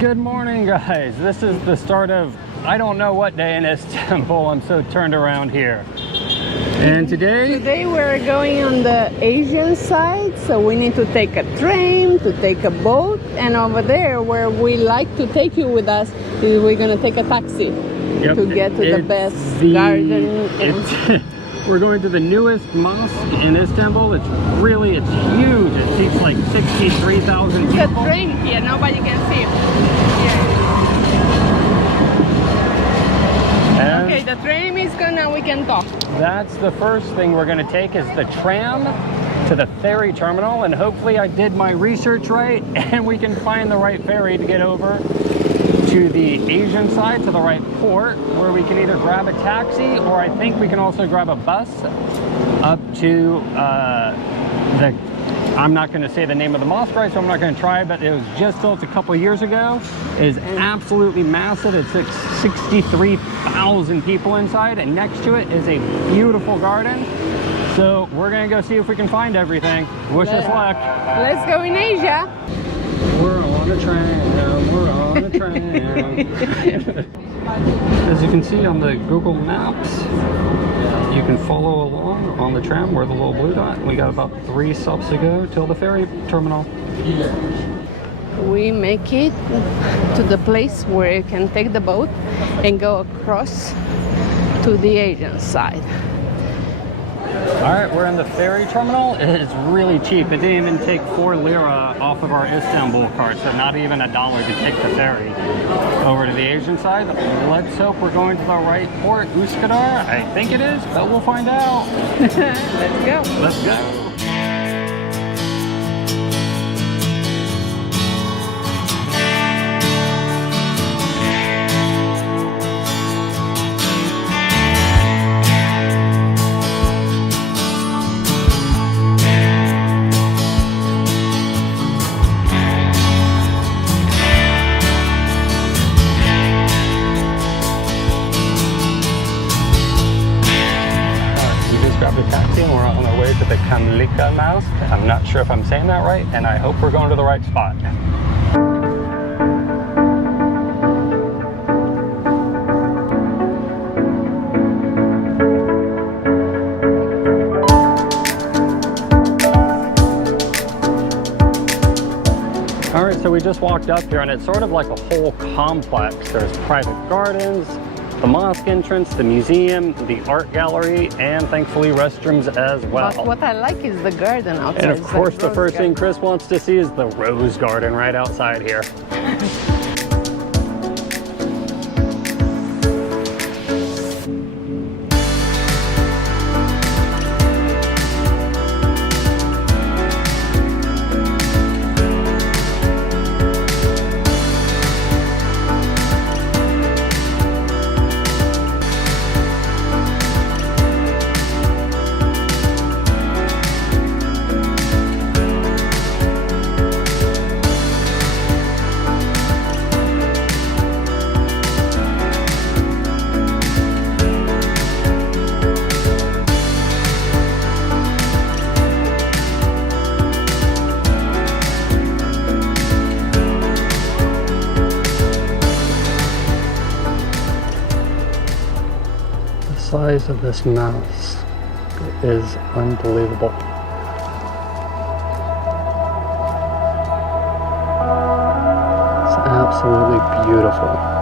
Good morning, guys. This is the start of, I don't know what day in Istanbul. I'm so turned around here. And today we're going on the Asian side, so we need to take a train, to take a boat, and over there where we like to take you with us, we're gonna take a taxi to get to the best garden. We're going to the newest mosque in Istanbul. It's huge. It seats like 63,000 people. It's a train here, nobody can see it. Okay, the train is gonna, we can talk. That's the first thing we're gonna take is the tram to the ferry terminal, and hopefully I did my research right and we can find the right ferry to get over to the Asian side, to the right port, where we can either grab a taxi or I think we can also grab a bus up to I'm not going to say the name of the mosque right, so I'm not going to try, but it was just built a couple of years ago. It is absolutely massive. It's 63,000 people inside, and next to it is a beautiful garden. So we're going to go see if we can find everything. Wish us luck. Let's go in Asia. We're on a train, we're on a train. As you can see on the Google Maps, you can follow along on the tram where the little blue dot. We got about 3 stops to go till the ferry terminal. We make it to the place where you can take the boat and go across to the Asian side. All right, we're in the ferry terminal. It's really cheap. It didn't even take 4 lira off of our Istanbul card, so not even $1 to take the ferry over to the Asian side. Let's hope we're going to the right port, Üsküdar. I think it is, but we'll find out. Let's go. Let's go. Grabbed a taxi and we're on our way to the Camlica Mosque. I'm not sure if I'm saying that right, and I hope we're going to the right spot. All right, so we just walked up here and it's sort of like a whole complex. There's private gardens, the mosque entrance, the museum, the art gallery, and thankfully restrooms as well. But what I like is the garden outside. And of course the first thing Chris wants to see is the rose garden right outside here. The size of this mosque is unbelievable. It's absolutely beautiful.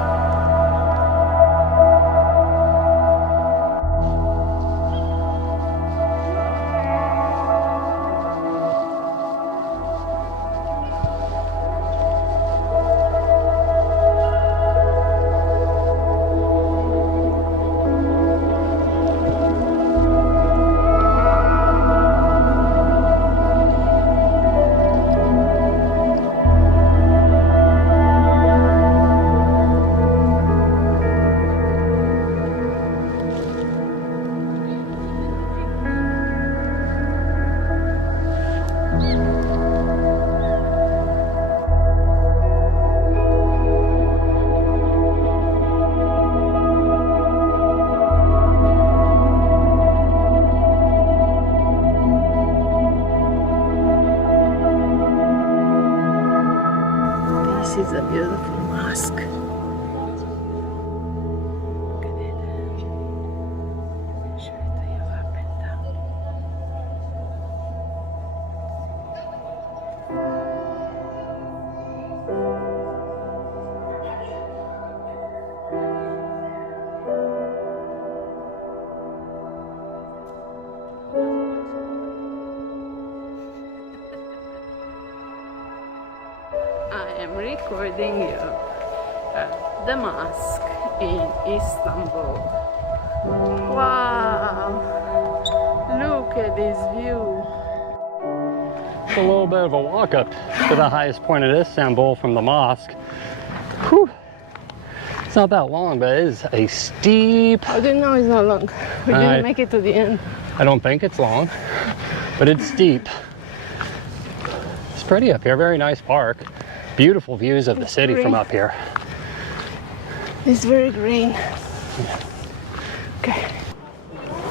This is a beautiful mosque. Look at it. Show it to you up and down. I am recording you at the mosque in Istanbul. Wow! Look at this view. It's a little bit of a walk up to the highest point of Istanbul from the mosque. Whew. It's not that long, but it is a steep... I didn't know it's not long. We didn't make it to the end. I don't think it's long, but it's steep. It's pretty up here, very nice park. Beautiful views of the city from up here. It's very green. Okay.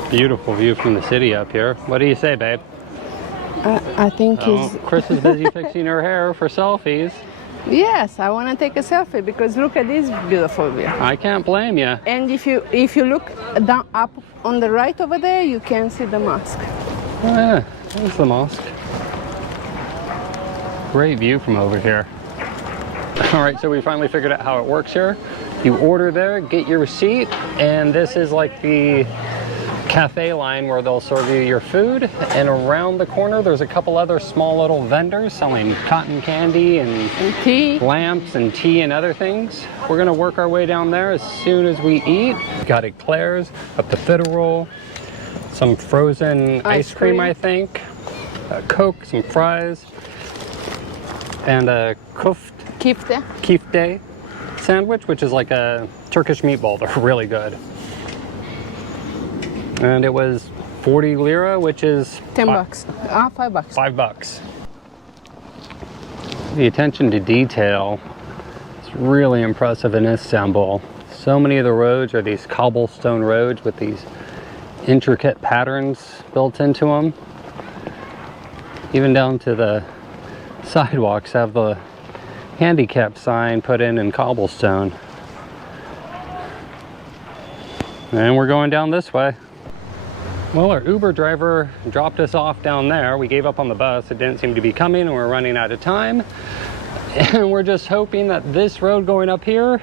Beautiful view from the city up here. What do you say, babe? I think it's... Chris is busy fixing her hair for selfies. Yes, I want to take a selfie because look at this beautiful view. I can't blame you. And if you look down up on the right over there, you can see the mosque. Oh yeah, there's the mosque. Great view from over here. All right, so we finally figured out how it works here. You order there, get your receipt, and this is like the cafe line where they'll serve you your food. And around the corner, there's a couple other small little vendors selling cotton candy and tea, lamps and tea and other things. We're gonna work our way down there as soon as we eat. Got eclairs, a pafiterol, some frozen ice cream, I think, a Coke, some fries, and a kifte sandwich, which is like a Turkish meatball. They're really good. And it was 40 lira, which is 10 bucks. 5 bucks. 5 bucks. The attention to detail is really impressive in Istanbul. So many of the roads are these cobblestone roads with these intricate patterns built into them. Even down to the sidewalks have the handicap sign put in cobblestone. And we're going down this way. Well, our Uber driver dropped us off down there. We gave up on the bus. It didn't seem to be coming and we're running out of time. And we're just hoping that this road going up here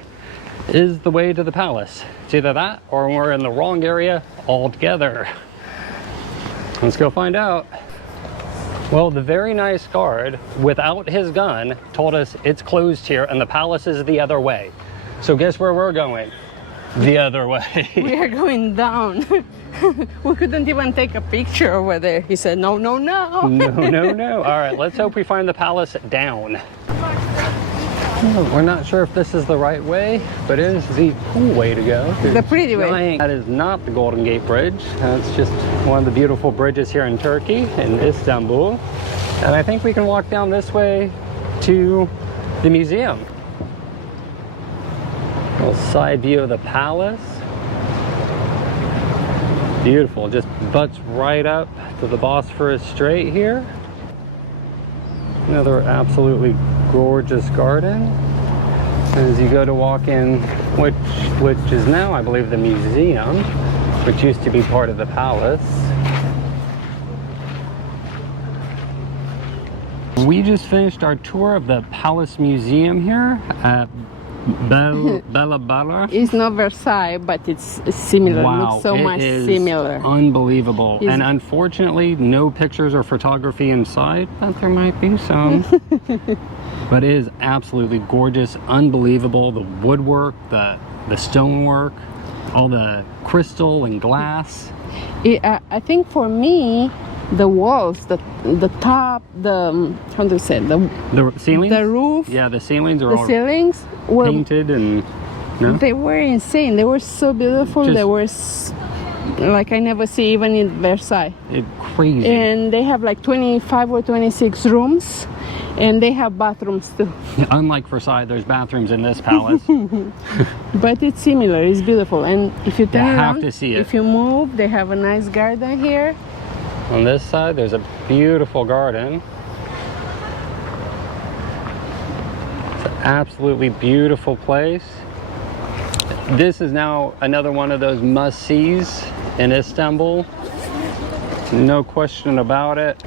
is the way to the palace. It's either that or we're in the wrong area altogether. Let's go find out. Well, the very nice guard, without his gun, told us it's closed here and the palace is the other way. So guess where we're going? The other way. We are going down. We couldn't even take a picture over there. He said, no, no, no. No, no, no. All right, let's hope we find the palace down. Well, we're not sure if this is the right way, but it is the cool way to go. The pretty way. That is not the Golden Gate Bridge. That's just one of the beautiful bridges here in Turkey, in Istanbul. And I think we can walk down this way to the museum. A little side view of the palace. Beautiful, just butts right up to the Bosphorus Strait here. Another absolutely gorgeous garden. As you go to walk in, which is now, I believe, the museum, which used to be part of the palace. We just finished our tour of the Palace Museum here at Bella. It's not Versailles, but it's similar. Wow, it looks so much similar. Unbelievable. And unfortunately, no pictures or photography inside, but there might be some. But it is absolutely gorgeous, unbelievable. The woodwork, the stonework, all the crystal and glass. I think for me, the walls, the top, how do you say, the ceilings, the roof, yeah, the ceilings are all ceilings were painted and they were insane. They were so beautiful. They were like I never see even in Versailles. It's crazy. And they have like 25 or 26 rooms, and they have bathrooms too. Unlike Versailles, there's bathrooms in this palace. But it's similar. It's beautiful. And if you turn around, have to see it. If you move, they have a nice garden here. On this side, there's a beautiful garden. It's Absolutely beautiful place. This is now another one of those must-sees in Istanbul. No question about it.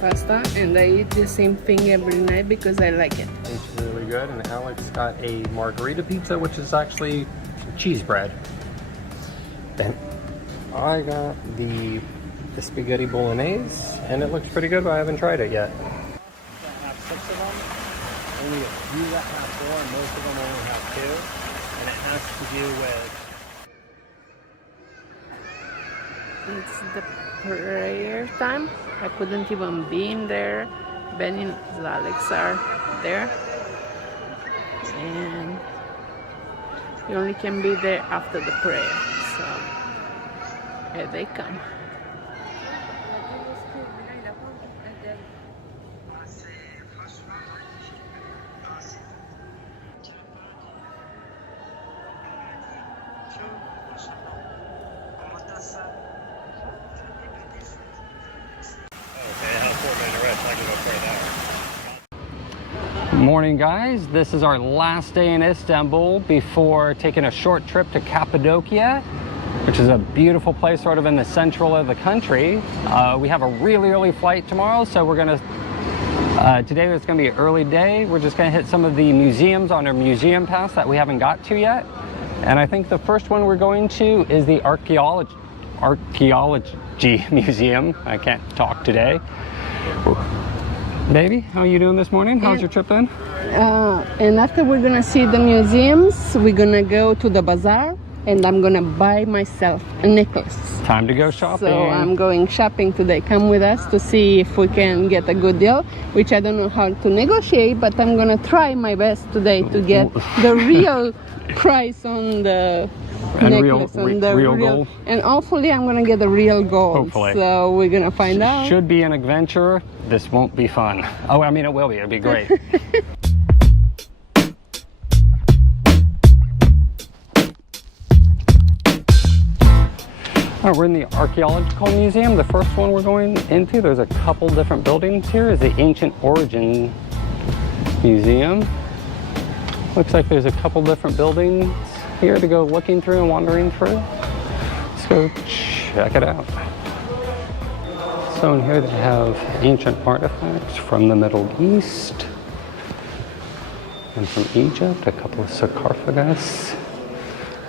Pasta, and I eat the same thing every night because I like it. It's really good, and Alex got a margarita pizza, which is actually cheese bread. Then I got the spaghetti bolognese, and it looks pretty good, but I haven't tried it yet. I have 6 of them, only a few that have 4, and most of them only have 2, and it has to do with it's the prayer time. I couldn't even be in there. Ben and Alex are there, and you only can be there after the prayer. So here they come. Morning, guys. This is our last day in Istanbul before taking a short trip to Cappadocia, which is a beautiful place sort of in the central of the country. We have a really early flight tomorrow, so we're gonna today it's gonna be an early day. We're just gonna hit some of the museums on our museum pass that we haven't got to yet. And I think the first one we're going to is the archaeology museum. I can't talk today. Baby, how are you doing this morning? How's your trip been? And after we're gonna see the museums, we're gonna go to the bazaar, and I'm gonna buy myself a necklace. Time to go shopping. So I'm going shopping today. Come with us to see if we can get a good deal, which I don't know how to negotiate, but I'm gonna try my best today to get the real price on the necklace and the real gold. And hopefully I'm gonna get the real gold. Hopefully. So we're gonna find out. Should be an adventure. This won't be fun. Oh, I mean, it will be. It'll be great. We're in the Archaeological Museum. The first one we're going into, there's a couple different buildings here, is the Ancient Origin Museum. Looks like there's a couple different buildings here to go looking through and wandering through. Let's go check it out. So in here they have ancient artifacts from the Middle East and from Egypt, a couple of sarcophagus.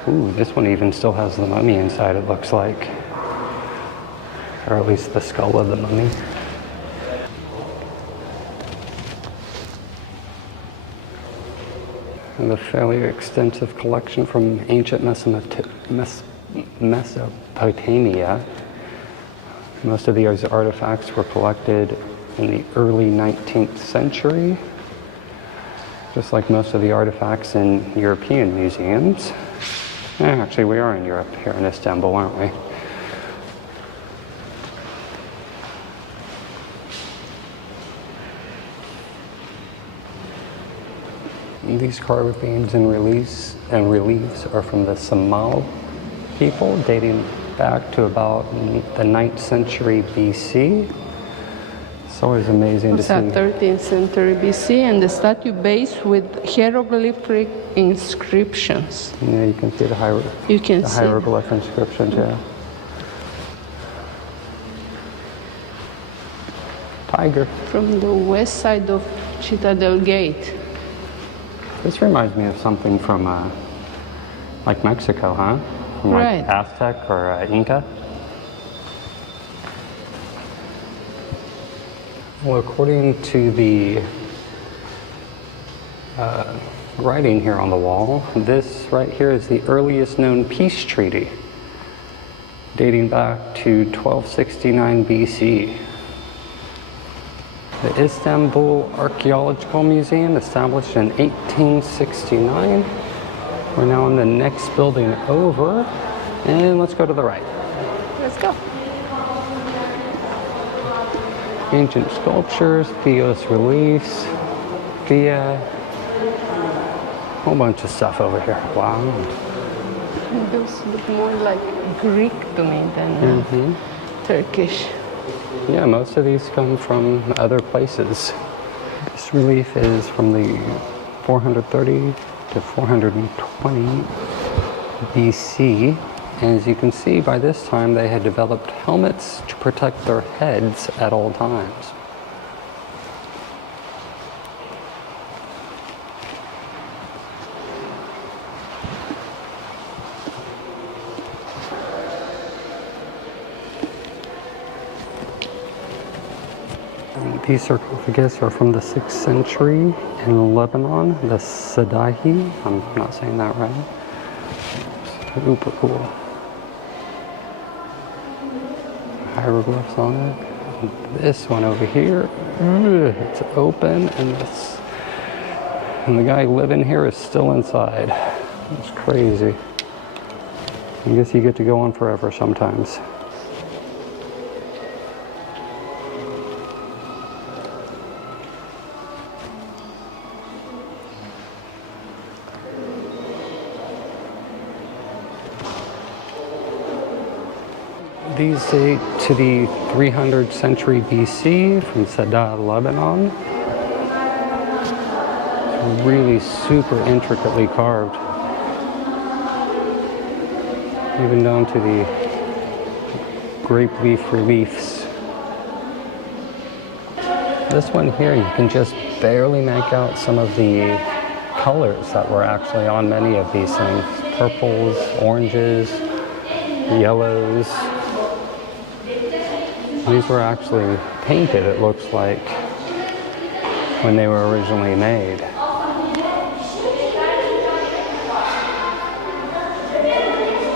Ooh, this one even still has the mummy inside, it looks like. Or at least the skull of the mummy. And a fairly extensive collection from ancient Mesopotamia. Most of these artifacts were collected in the early 19th century, just like most of the artifacts in European museums. Actually, we are in Europe here in Istanbul, aren't we? These carvings and reliefs are from the Samal people, dating back to about the 9th century BC. It's always amazing to see. 13th century BC, and the statue base with hieroglyphic inscriptions. Yeah, you can see the hieroglyph inscriptions, yeah. Tiger. From the west side of Citadel Gate. This reminds me of something from like Mexico, huh? From like Aztec or Inca. Well, according to the writing here on the wall, this right here is the earliest known peace treaty, dating back to 1269 BC. The Istanbul Archaeological Museum, established in 1869. We're now in the next building over, and let's go to the right. Let's go. Ancient sculptures, Theos reliefs, Thea, whole bunch of stuff over here. Wow. Those look more like Greek to me than Turkish. Yeah, most of these come from other places. This relief is from the 430 to 420 BC. And as you can see, by this time they had developed helmets to protect their heads at all times. These sarcophagus are from the 6th century in Lebanon, the Sadahi. I'm not saying that right. Super cool. Hieroglyphs on it. This one over here, it's open, and the guy living here is still inside. It's crazy. I guess you get to go on forever sometimes. These date to the 300th century BC from Sada, Lebanon. It's really super intricately carved. Even down to the grape leaf reliefs. This one here, you can just barely make out some of the colors that were actually on many of these things. Purples, oranges, yellows. These were actually painted, it looks like, when they were originally made.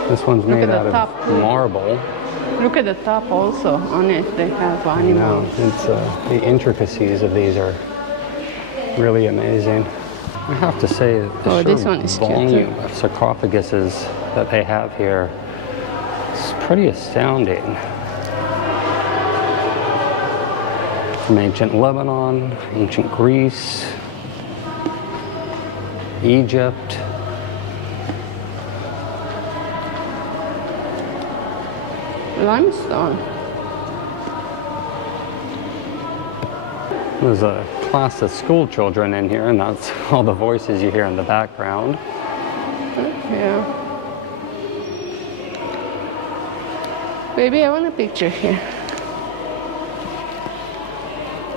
This one's made out of marble. Look at the top also. On it they have animals. It's the intricacies of these are really amazing. I have to say that the this one is volume of sarcophaguses that they have here is pretty astounding. From ancient Lebanon, ancient Greece, Egypt. Limestone. There's a class of school children in here, and that's all the voices you hear in the background. Yeah. Baby, I want a picture here.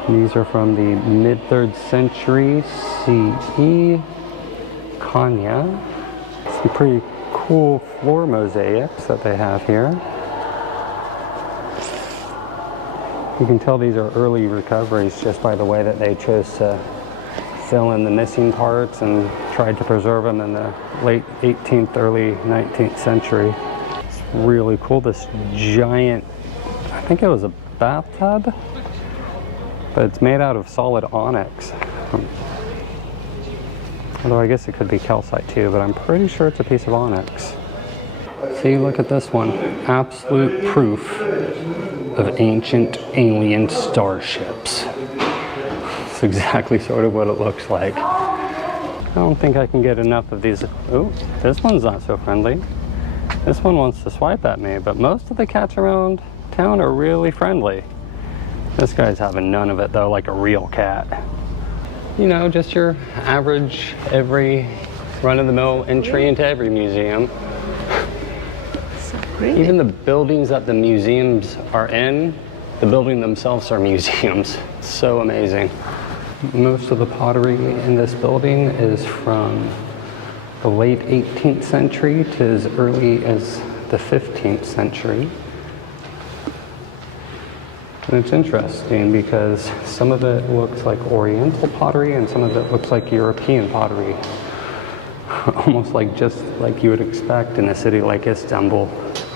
These are from the mid-3rd century CE, Konya. Some pretty cool floor mosaics that they have here. You can tell these are early recoveries just by the way that they chose to fill in the missing parts and tried to preserve them in the late 18th, early 19th century. It's really cool, this giant, I think it was a bathtub? But it's made out of solid onyx. Although I guess it could be calcite too, but I'm pretty sure it's a piece of onyx. See, look at this one. Absolute proof of ancient alien starships. It's exactly sort of what it looks like. I don't think I can get enough of these. Oh, this one's not so friendly. This one wants to swipe at me, but most of the cats around town are really friendly. This guy's having none of it though, like a real cat. You know, just your average, every run-of-the-mill entry into every museum. So pretty. Even the buildings that the museums are in, the building themselves are museums. So amazing. Most of the pottery in this building is from the late 18th century to as early as the 15th century. And it's interesting because some of it looks like Oriental pottery and some of it looks like European pottery. Almost like just like you would expect in a city like Istanbul.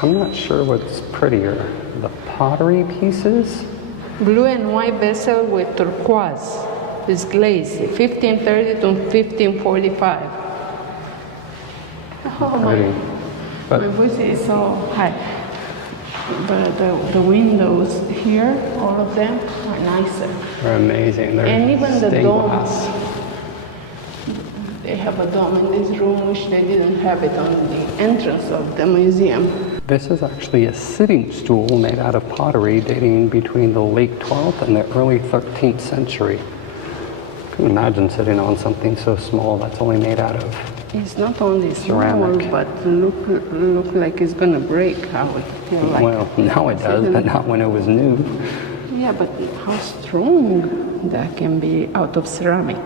I'm not sure what's prettier, the pottery pieces? Blue and white vessel with turquoise. It's glazed, 1530 to 1545. Oh my voice is so high. But the windows here all of them are nicer. They're amazing. They're And even the stained dome. glass. They have a dome in this room, which they didn't have it on the entrance of the museum. This is actually a sitting stool made out of pottery dating between the late 12th and the early 13th century. I can imagine sitting on something so small that's only made out of It's not only ceramic. small, but look like it's gonna break. How it feel like. Well, now it does, but not when it was new. Yeah, but how strong that can be out of ceramic.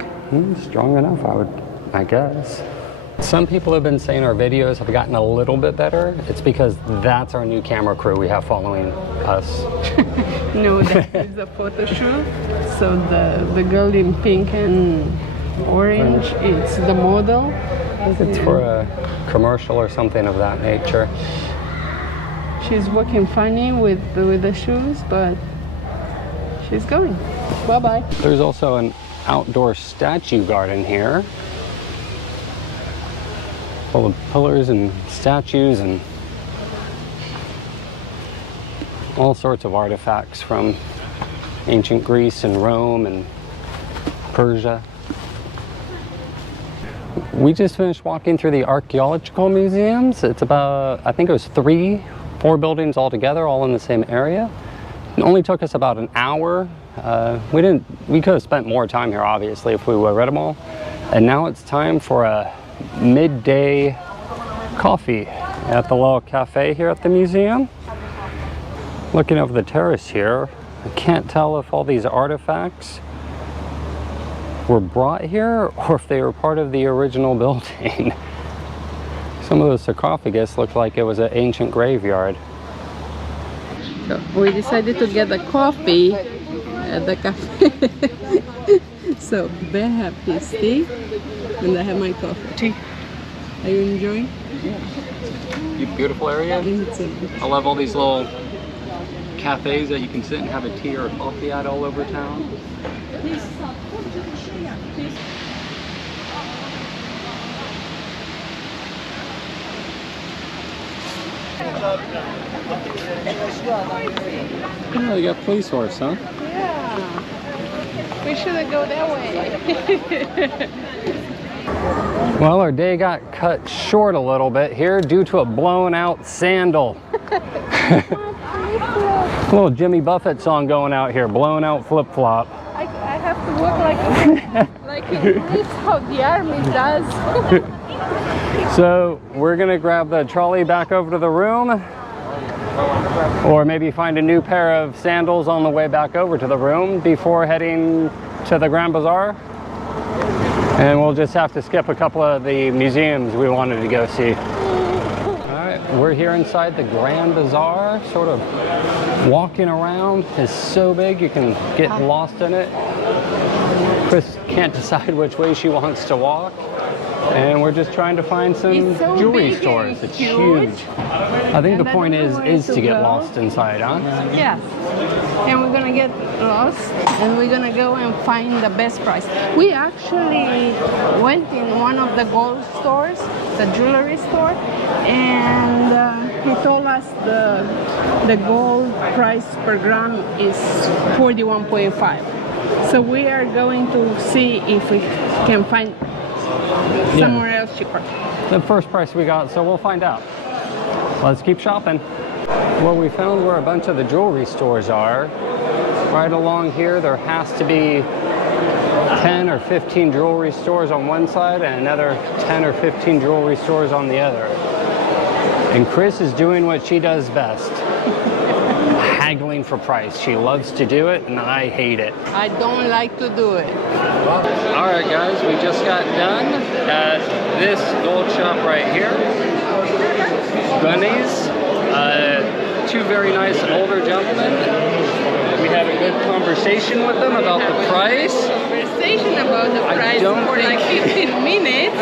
Strong enough, I guess. Some people have been saying our videos have gotten a little bit better. It's because that's our new camera crew we have following us. No, that is a photo shoot. So the girl in pink and orange, it's the model. It's for a commercial or something of that nature. She's walking funny with the shoes, but she's going. Bye-bye. There's also an outdoor statue garden here, full of pillars and statues and all sorts of artifacts from ancient Greece and Rome and Persia. We just finished walking through the archaeological museums. It's about, I think it was 4 buildings all together, all in the same area. It only took us about an hour. We could have spent more time here, obviously, if we would have read them all. And now it's time for a midday coffee at the little cafe here at the museum. Looking over the terrace here, I can't tell if all these artifacts were brought here or if they were part of the original building. Some of the sarcophagus looked like it was an ancient graveyard. So we decided to get a coffee at the cafe. So they have his tea and I have my coffee. Are you enjoying? Beautiful area. It's I love all these little cafes that you can sit and have a tea or a coffee at all over town. Oh, you got police horse, huh? Yeah. We shouldn't go that way. Well, our day got cut short a little bit here due to a blown out sandal. A little Jimmy Buffett song going out here, blown out flip-flop. I have to walk like in police, how the army does. So we're gonna grab the trolley back over to the room, or maybe find a new pair of sandals on the way back over to the room before heading to the Grand Bazaar. And we'll just have to skip a couple of the museums we wanted to go see. All right, we're here inside the Grand Bazaar, sort of walking around. It's so big you can get lost in it. Chris can't decide which way she wants to walk. And we're just trying to find some so jewelry big stores. and It's huge. huge. I think the point is to get lost inside, huh? Yes. And we're gonna get lost and we're gonna go and find the best price. We actually went in one of the gold stores, the jewelry store, and he told us the gold price per gram is 41.5. So we are going to see if we can find somewhere else cheaper. The first price we got, so we'll find out. Let's keep shopping. Well, we found where a bunch of the jewelry stores are. Right along here, there has to be 10 or 15 jewelry stores on one side and another 10 or 15 jewelry stores on the other. And Chris is doing what she does best. Haggling for price. She loves to do it and I hate it. I don't like to do it. All right, guys, we just got done at this gold shop right here. Bunnies. Two very nice older gentlemen. We had a good conversation with them about the price. Conversation about the price for like 15 minutes.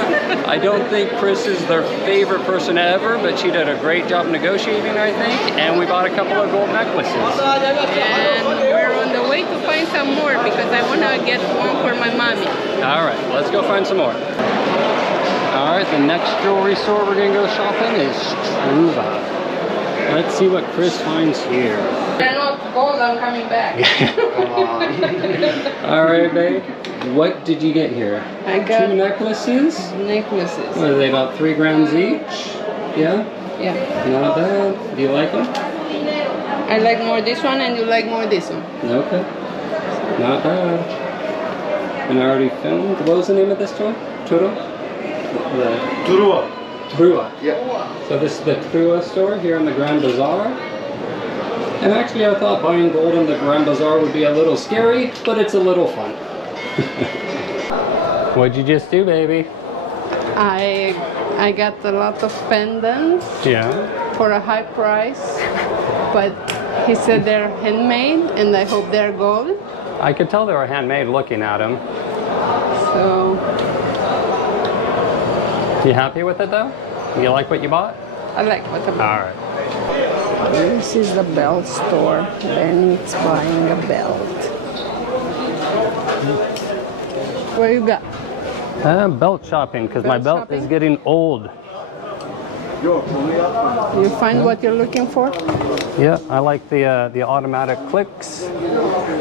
I don't think Chris is their favorite person ever, but she did a great job negotiating, I think. And we bought a couple of gold necklaces. And we're on the way to find some more because I want to get one for my mommy. All right, let's go find some more. All right, the next jewelry store we're gonna go shopping is Struva. Let's see what Chris finds here. They're not gold, I'm coming back. All right, babe. What did you get here? I got 2 necklaces. necklaces. What are they, about 3 grams each? Yeah? Yeah. Not bad. Do you like them? I like more this one and you like more this one. Okay. Not bad. And I already filmed. What was the name of this tour? Trua? Trua. Yeah. So this is the Trua store here in the Grand Bazaar. And actually I thought buying gold in the Grand Bazaar would be a little scary, but it's a little fun. What'd you just do, baby? I got a lot of pendants for a high price, but he said they're handmade and I hope they're gold. I could tell they were handmade looking at them. So, You happy with it though? You like what you bought? I like what I bought. All right. This is the belt store. Benny's buying a belt. What you got? Belt shopping, because my belt is getting old. You find what you're looking for? Yeah, I like the automatic clicks,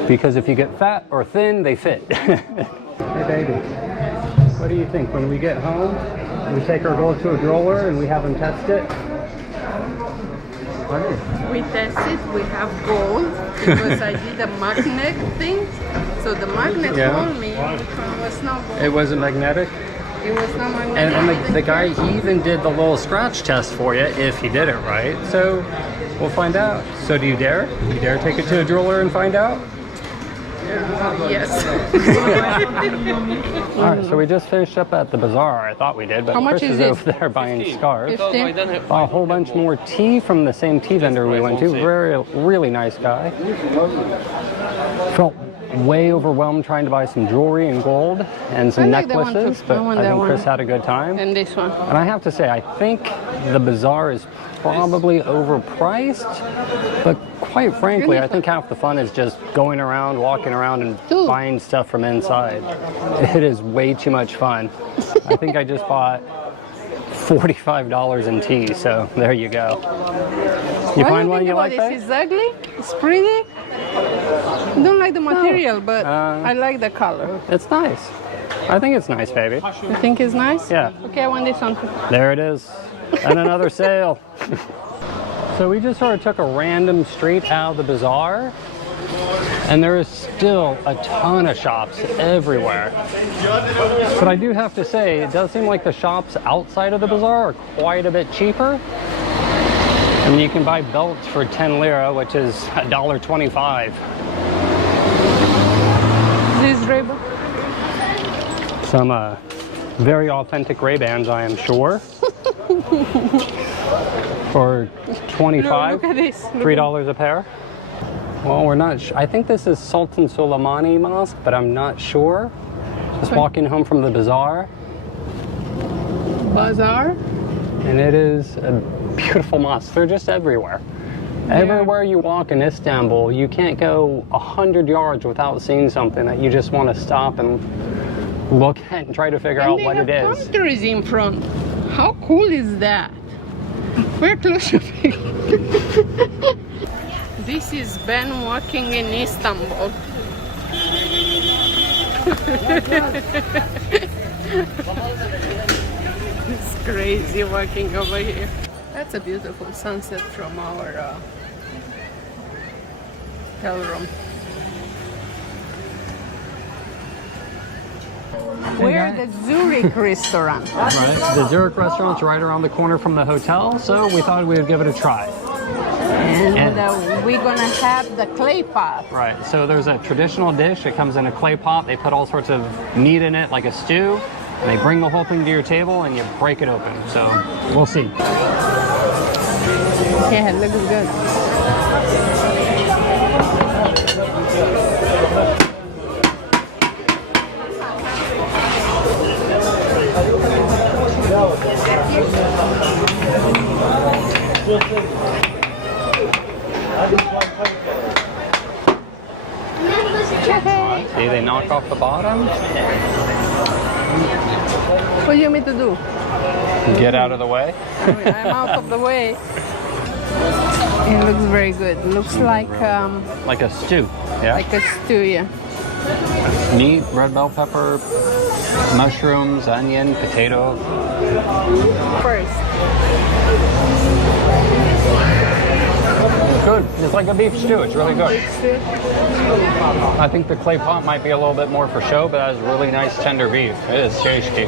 because if you get fat or thin, they fit. Hey baby, what do you think when we get home? We take our gold to a jeweler and we have them test it? We tested, we have gold because I did a magnet thing. So the magnet told me which one was not gold. It wasn't magnetic? It was not magnetic. And the guy even did the little scratch test for you if he did it right. So we'll find out. So do you dare? You dare take it to a jeweler and find out? Yes. All right, so we just finished up at the bazaar. I thought we did, but How much Chris is is it? over there buying scarves. 15? Bought a whole bunch more tea from the same tea vendor we went to. Really nice guy. Felt way overwhelmed trying to buy some jewelry and gold and some I like that one necklaces, too. but I want I that think one. Chris had a good time. And this one. And I have to say, I think the bazaar is probably overpriced, but quite frankly, I think half the fun is just going around, walking around, and buying stuff from inside. It is way too much fun. I think I just bought $45 in tea, so there you go. You find one you like, this? It's ugly, it's pretty. I don't like the material, but I like the color. It's nice. I think it's nice, baby. You think it's nice? Yeah. Okay, I want this one. There it is. And another sale. So we just sort of took a random street out of the bazaar, and there is still a ton of shops everywhere. But I do have to say, it does seem like the shops outside of the bazaar are quite a bit cheaper. I mean, you can buy belts for 10 lira, which is $1.25. This Ray-Ban? Some very authentic Ray-Bans, I am sure. For 25, Look at this. $3 a pair. Well, we're not I think this is Sultan Soleimani Mosque, but I'm not sure. Just walking home from the bazaar. Bazaar? And it is a beautiful mosque. They're just everywhere. Yeah. Everywhere you walk in Istanbul, you can't go 100 yards without seeing something that you just want to stop and look at and try to figure out what it is. Countries in front. How cool is that? We're close shopping. This is Ben walking in Istanbul. It's crazy walking over here. That's a beautiful sunset from our hotel room. We're at the Zurich restaurant. Right. The Zurich restaurant's right around the corner from the hotel, so we thought we would give it a try. And we're gonna have the clay pot. Right, so there's a traditional dish. It comes in a clay pot. They put all sorts of meat in it, like a stew. And they bring the whole thing to your table and you break it open. So we'll see. Yeah, it looks good. See, they knock off the bottom. What do you want me to do? Get out of the way. I'm out of the way. It looks very good. Looks like a stew. Yeah. like a stew, yeah. Meat, red bell pepper, mushrooms, onion, potato. First. Good. It's like a beef stew. It's really good. I think the clay pot might be a little bit more for show, but that is really nice tender beef. It is tasty.